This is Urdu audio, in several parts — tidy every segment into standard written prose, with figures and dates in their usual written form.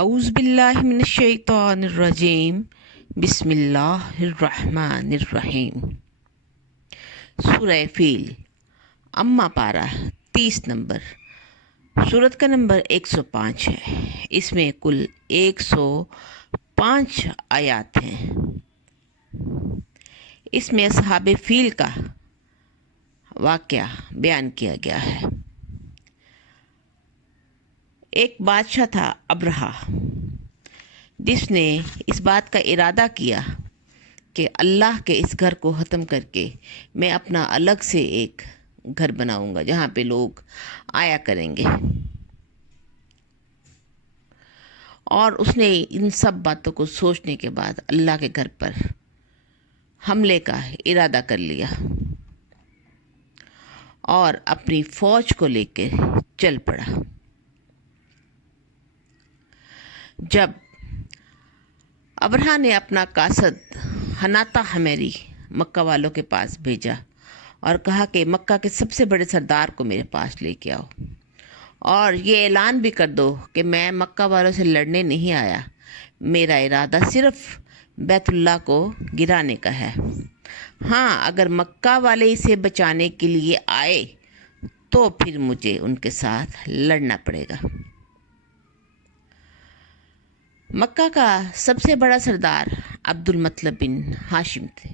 اعوذ باللہ من الشیطان الرجیم بسم اللہ الرحمن الرحیم۔ سورہ فیل، اما پارہ 30 نمبر۔ سورت کا نمبر 105 ہے۔ اس میں کل 105 آیات ہیں۔ اس میں اصحاب فیل کا واقعہ بیان کیا گیا ہے۔ ایک بادشاہ تھا ابرہہ، جس نے اس بات کا ارادہ کیا کہ اللہ کے اس گھر کو ختم کر کے میں اپنا الگ سے ایک گھر بناؤں گا جہاں پہ لوگ آیا کریں گے۔ اور اس نے ان سب باتوں کو سوچنے کے بعد اللہ کے گھر پر حملے کا ارادہ کر لیا اور اپنی فوج کو لے کے چل پڑا۔ جب ابرہہ نے اپنا قاصد حناطہ حمیری مکہ والوں کے پاس بھیجا اور کہا کہ مکہ کے سب سے بڑے سردار کو میرے پاس لے کے آؤ اور یہ اعلان بھی کر دو کہ میں مکہ والوں سے لڑنے نہیں آیا، میرا ارادہ صرف بیت اللہ کو گرانے کا ہے۔ ہاں، اگر مکہ والے اسے بچانے کے لیے آئے تو پھر مجھے ان کے ساتھ لڑنا پڑے گا۔ مکہ کا سب سے بڑا سردار عبد المطلب بن ہاشم تھے۔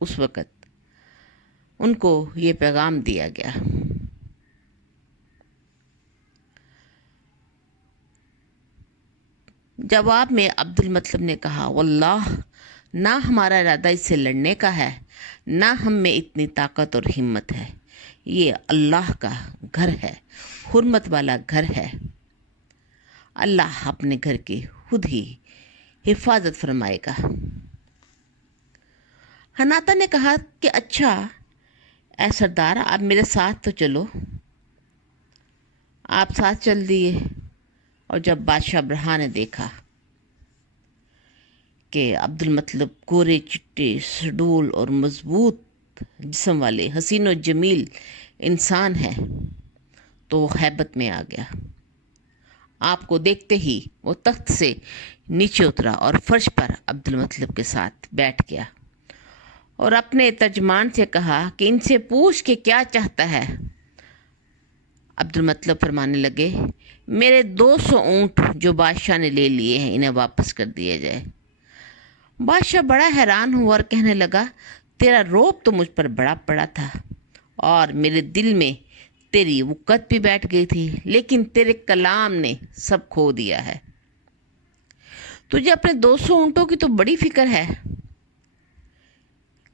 اس وقت ان کو یہ پیغام دیا گیا۔ جواب میں عبد المطلب نے کہا، واللہ نہ ہمارا ارادہ اس سے لڑنے کا ہے، نہ ہم میں اتنی طاقت اور ہمت ہے۔ یہ اللہ کا گھر ہے، حرمت والا گھر ہے۔ اللہ اپنے گھر کی خود ہی حفاظت فرمائے گا۔ حناطہ نے کہا کہ اچھا اے سردار، آپ میرے ساتھ تو چلو۔ آپ ساتھ چل دیے، اور جب بادشاہ ابرہہ نے دیکھا کہ عبد المطلب گورے چٹے سڈول اور مضبوط جسم والے حسین و جمیل انسان ہے تو وہ ہیبت میں آ گیا۔ آپ کو دیکھتے ہی وہ تخت سے نیچے اترا اور فرش پر عبد المطلب کے ساتھ بیٹھ گیا اور اپنے ترجمان سے کہا کہ ان سے پوچھ کے کیا چاہتا ہے۔ عبد المطلب فرمانے لگے، میرے 200 اونٹ جو بادشاہ نے لے لیے ہیں انہیں واپس کر دیا جائے۔ بادشاہ بڑا حیران ہوا اور کہنے لگا، تیرا روب تو مجھ پر بڑا پڑا تھا اور میرے دل میں تیری وقت بھی بیٹھ گئی تھی، لیکن تیرے کلام نے سب کھو دیا ہے۔ تجھے اپنے 200 اونٹوں کی تو بڑی فکر ہے،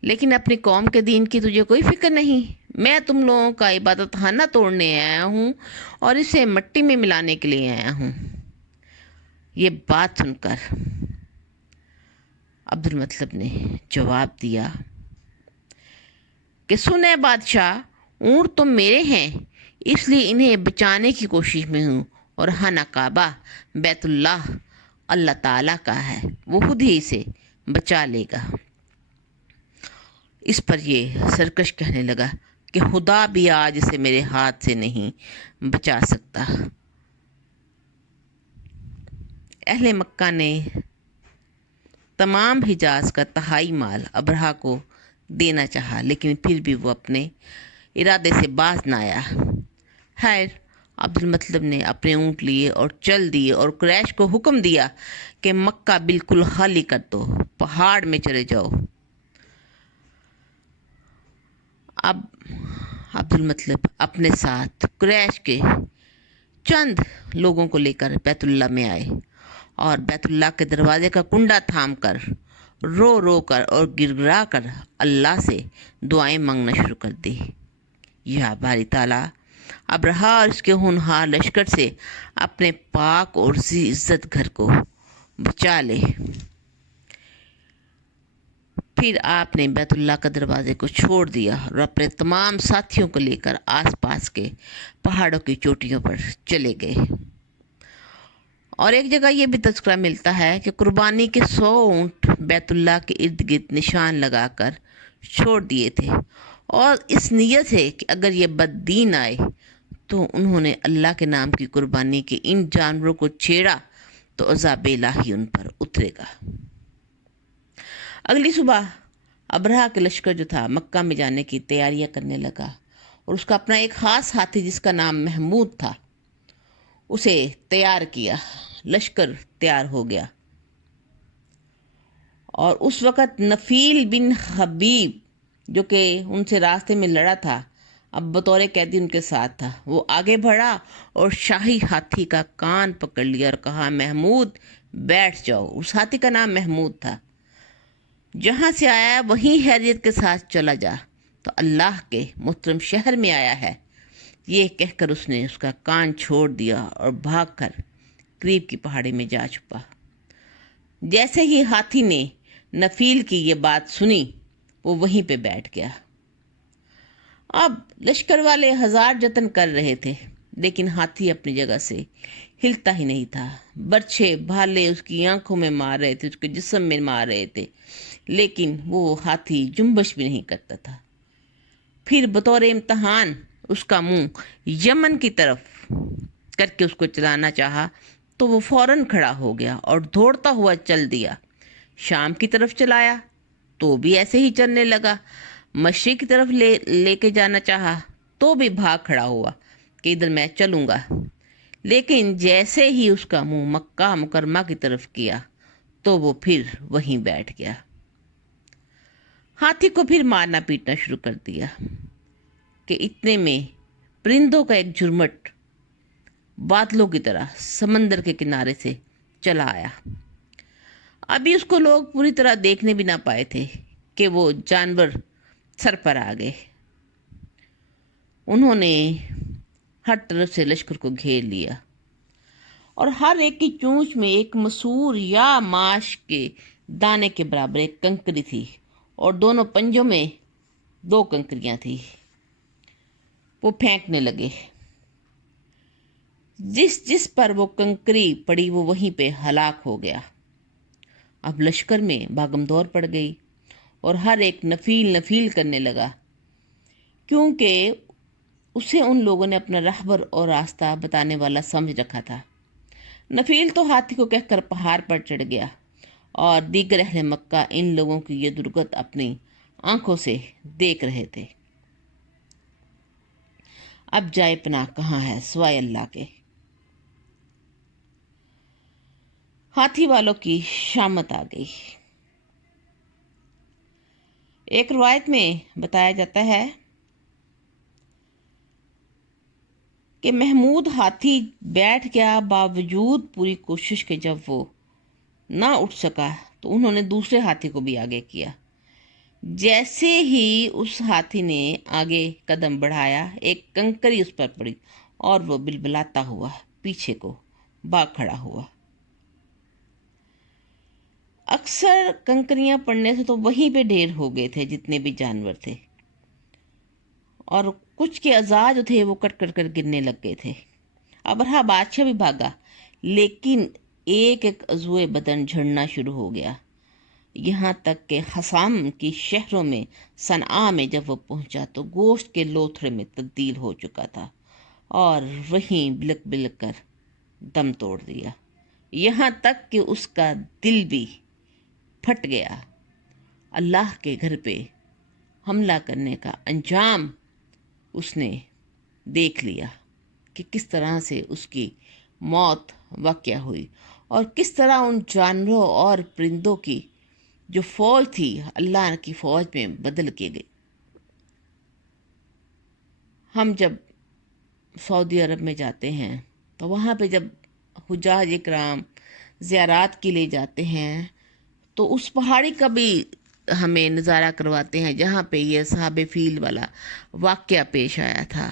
لیکن اپنی قوم کے دین کی تجھے کوئی فکر نہیں۔ میں تم لوگوں کا عبادت خانہ توڑنے آیا ہوں اور اسے مٹی میں ملانے کے لیے آیا ہوں۔ یہ بات سن کر عبد المطلب نے جواب دیا کہ سنے بادشاہ، اونٹ تو میرے ہیں، اس لیے انہیں بچانے کی کوشش میں ہوں، اور خانہ کعبہ بیت اللہ اللہ تعالیٰ کا ہے، وہ خود ہی اسے بچا لے گا۔ اس پر یہ سرکش کہنے لگا کہ خدا بھی آج اسے میرے ہاتھ سے نہیں بچا سکتا۔ اہل مکہ نے تمام حجاز کا تہائی مال ابرہہ کو دینا چاہا، لیکن پھر بھی وہ اپنے ارادے سے باز نہ آیا۔ خیر، عبد المطلب نے اپنے اونٹ لیے اور چل دیے اور قریش کو حکم دیا کہ مکہ بالکل خالی کر دو، پہاڑ میں چلے جاؤ۔ اب عبد المطلب اپنے ساتھ قریش کے چند لوگوں کو لے کر بیت اللہ میں آئے اور بیت اللہ کے دروازے کا کنڈا تھام کر رو رو کر اور گڑگڑا کر اللہ سے دعائیں مانگنا شروع کر دی۔ یا باری تعالیٰ، ابرہہ اور اس کے ہونہار لشکر سے اپنے پاک اور عزت گھر کو بچا لے۔ پھر آپ نے بیت اللہ کا دروازے کو چھوڑ دیا اور اپنے تمام ساتھیوں کو لے کر آس پاس کے پہاڑوں کی چوٹیوں پر چلے گئے۔ اور ایک جگہ یہ بھی تذکرہ ملتا ہے کہ قربانی کے 100 اونٹ بیت اللہ کے ارد گرد نشان لگا کر چھوڑ دیے تھے، اور اس نیت سے کہ اگر یہ بد دین آئے تو انہوں نے اللہ کے نام کی قربانی کے ان جانوروں کو چھیڑا تو عذاب الہی ان پر اترے گا۔ اگلی صبح ابرہہ کے لشکر جو تھا مکہ میں جانے کی تیاریاں کرنے لگا، اور اس کا اپنا ایک خاص ہاتھی جس کا نام محمود تھا اسے تیار کیا۔ لشکر تیار ہو گیا، اور اس وقت نفیل بن حبیب جو کہ ان سے راستے میں لڑا تھا اب بطور قیدی ان کے ساتھ تھا۔ وہ آگے بڑھا اور شاہی ہاتھی کا کان پکڑ لیا اور کہا، محمود بیٹھ جاؤ۔ اس ہاتھی کا نام محمود تھا۔ جہاں سے آیا وہیں خیریت کے ساتھ چلا جا، تو اللہ کے محترم شہر میں آیا ہے۔ یہ کہہ کر اس نے اس کا کان چھوڑ دیا اور بھاگ کر قریب کی پہاڑی میں جا چھپا۔ جیسے ہی ہاتھی نے نفیل کی یہ بات سنی وہ وہیں پہ بیٹھ گیا۔ اب لشکر والے ہزار جتن کر رہے تھے لیکن ہاتھی اپنی جگہ سے ہلتا ہی نہیں تھا۔ برچھے بھالے اس کی آنکھوں میں مار رہے تھے، اس کے جسم میں مار رہے تھے، لیکن وہ ہاتھی جنبش بھی نہیں کرتا تھا۔ پھر بطور امتحان اس کا منہ یمن کی طرف کر کے اس کو چلانا چاہا تو وہ فوراً کھڑا ہو گیا اور دوڑتا ہوا چل دیا۔ شام کی طرف چلایا تو بھی ایسے ہی چلنے لگا۔ مشرق کی طرف لے کے جانا چاہا تو بھی بھاگ کھڑا ہوا کہ ادھر میں چلوں گا، لیکن جیسے ہی اس کا منہ مکہ مکرمہ کی طرف کیا تو وہ پھر وہیں بیٹھ گیا۔ ہاتھی کو پھر مارنا پیٹنا شروع کر دیا کہ اتنے میں پرندوں کا ایک جھرمٹ بادلوں کی طرح سمندر کے کنارے سے چلا آیا۔ ابھی اس کو لوگ پوری طرح دیکھنے بھی نہ پائے تھے کہ وہ جانور سر پر آ گئے۔ انہوں نے ہر طرف سے لشکر کو گھیر لیا، اور ہر ایک کی چونچ میں ایک مسور یا ماش کے دانے کے برابر ایک کنکری تھی، اور دونوں پنجوں میں 2 کنکریاں تھیں۔ وہ پھینکنے لگے۔ جس پر وہ کنکری پڑی وہ وہیں پہ ہلاک ہو گیا۔ اب لشکر میں بھاگم دور پڑ گئی، اور ہر ایک نفیل کرنے لگا، کیونکہ اسے ان لوگوں نے اپنا رہبر اور راستہ بتانے والا سمجھ رکھا تھا۔ نفیل تو ہاتھی کو کہہ کر پہاڑ پر چڑھ گیا، اور دیگر اہل مکہ ان لوگوں کی یہ درگت اپنی آنکھوں سے دیکھ رہے تھے۔ اب جائے پناہ کہاں ہے سوائے اللہ کے۔ ہاتھی والوں کی شامت آ گئی۔ ایک روایت میں بتایا جاتا ہے کہ محمود ہاتھی بیٹھ گیا، باوجود پوری کوشش کے جب وہ نہ اٹھ سکا تو انہوں نے دوسرے ہاتھی کو بھی آگے کیا۔ جیسے ہی اس ہاتھی نے آگے قدم بڑھایا ایک کنکری اس پر پڑی، اور وہ بلبلاتا ہوا پیچھے کو بھاگ کھڑا ہوا۔ اکثر کنکریاں پڑنے سے تو وہیں پہ ڈھیر ہو گئے تھے جتنے بھی جانور تھے، اور کچھ کے اعضاء جو تھے وہ کٹ کٹ کر گرنے لگ گئے تھے۔ ابرہہ بادشاہ بھی بھاگا، لیکن ایک ایک عضو بدن جھڑنا شروع ہو گیا، یہاں تک کہ حسام کی شہروں میں صنعاء میں جب وہ پہنچا تو گوشت کے لوتھڑے میں تبدیل ہو چکا تھا، اور وہیں بلک بلک کر دم توڑ دیا، یہاں تک کہ اس کا دل بھی پھٹ گیا۔ اللہ کے گھر پہ حملہ کرنے کا انجام اس نے دیکھ لیا کہ کس طرح سے اس کی موت واقع ہوئی، اور کس طرح ان جانوروں اور پرندوں کی جو فوج تھی اللہ کی فوج میں بدل کے گئی۔ ہم جب سعودی عرب میں جاتے ہیں تو وہاں پہ جب حجاج اکرام زیارات کے لیے جاتے ہیں تو اس پہاڑی کا بھی ہمیں نظارہ کرواتے ہیں جہاں پہ یہ اصحاب فیل والا واقعہ پیش آیا تھا۔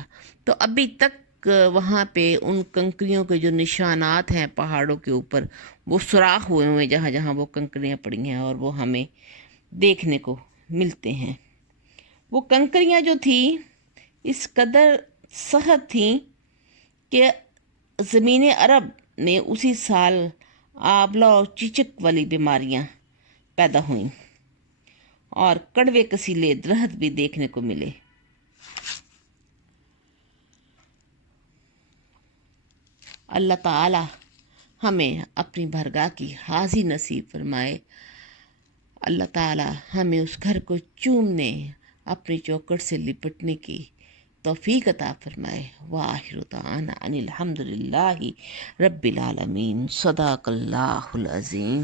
تو ابھی تک وہاں پہ ان کنکریوں کے جو نشانات ہیں پہاڑوں کے اوپر وہ سوراخ ہوئے ہوئے جہاں جہاں وہ کنکریاں پڑی ہیں، اور وہ ہمیں دیکھنے کو ملتے ہیں۔ وہ کنکریاں جو تھیں اس قدر سخت تھیں کہ زمین عرب میں اسی سال آبلہ اور چیچک والی بیماریاں پیدا ہوئیں، اور کڑوے کسیلے درخت بھی دیکھنے کو ملے۔ اللہ تعالی ہمیں اپنی بارگاہ کی حاضری نصیب فرمائے۔ اللہ تعالی ہمیں اس گھر کو چومنے، اپنی چوکٹ سے لپٹنے کی توفیق عطا فرمائے۔ وآخر دعوانا ان الحمد للہ رب العالمین۔ صدق اللہ العظیم۔